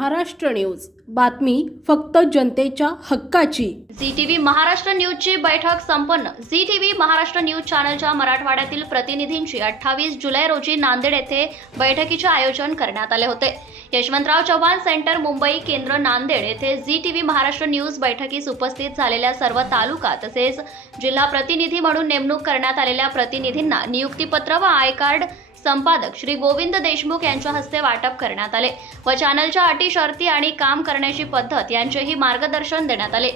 Maharashtra news. बातमी फक्त जनतेच्या हक्काची. झी टीव्ही महाराष्ट्र न्यूजची बैठक संपन्न. झी टीव्ही महाराष्ट्र न्यूज चॅनलच्या मराठवाड्यातील प्रतिनिधींची अठ्ठावीस जुलै रोजी नांदेड येथे बैठकीचे आयोजन करण्यात आले होते. यशवंतराव चव्हाण सेंटर मुंबई केंद्र नांदेड येथे झी टीव्ही महाराष्ट्र न्यूज बैठकीस उपस्थित झालेल्या सर्व तालुका तसेच जिल्हा प्रतिनिधी म्हणून नेमणूक करण्यात आलेल्या प्रतिनिधींना नियुक्तीपत्र व आय कार्ड संपादक श्री गोविंद देशमुख यांच्या हस्ते वाटप करण्यात आले. व चॅनलच्या अटी शर्ती आणि काम करण्याची पद्धत यांचेही मार्गदर्शन देण्यात आले.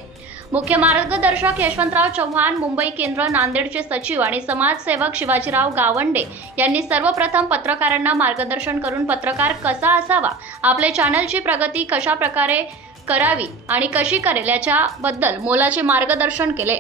मुख्य मार्गदर्शक यशवंतराव चव्हाण मुंबई केंद्र नांदेडचे सचिव आणि समाजसेवक शिवाजीराव गावंडे यांनी सर्वप्रथम पत्रकारांना मार्गदर्शन करून पत्रकार कसा असावा आपले चॅनलची प्रगती कशा प्रकारे करावी आणि कशी करेल याच्याबद्दल मोलाचे मार्गदर्शन केले.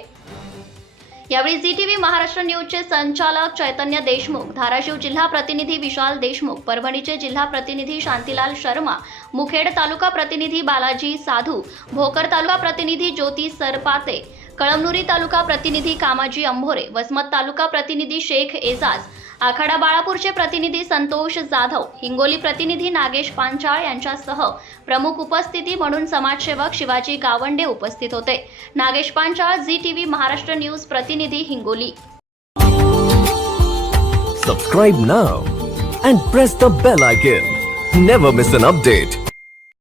यावेळी झी टीव्ही महाराष्ट्र न्यूजचे संचालक चैतन्य देशमुख धाराशिव जिल्हा प्रतिनिधी विशाल देशमुख परभणीचे जिल्हा प्रतिनिधी शांतीलाल शर्मा मुखेड तालुका प्रतिनिधी बालाजी साधू भोकर तालुका प्रतिनिधी ज्योती सरपाते कळमनुरी तालुका प्रतिनिधी कामाजी अंभोरे वसमत तालुका प्रतिनिधी शेख एजाज आखाडा बाळापूरचे प्रतिनिधी संतोष जाधव हिंगोली प्रतिनिधी नागेश पांचाळ यांच्यासह प्रमुख उपस्थिती म्हणून समाजसेवक शिवाजी गावंडे उपस्थित होते. Nagesh Panchal Zee TV Maharashtra news प्रतिनिधी Hingoli. Subscribe now and press the bell icon never miss an update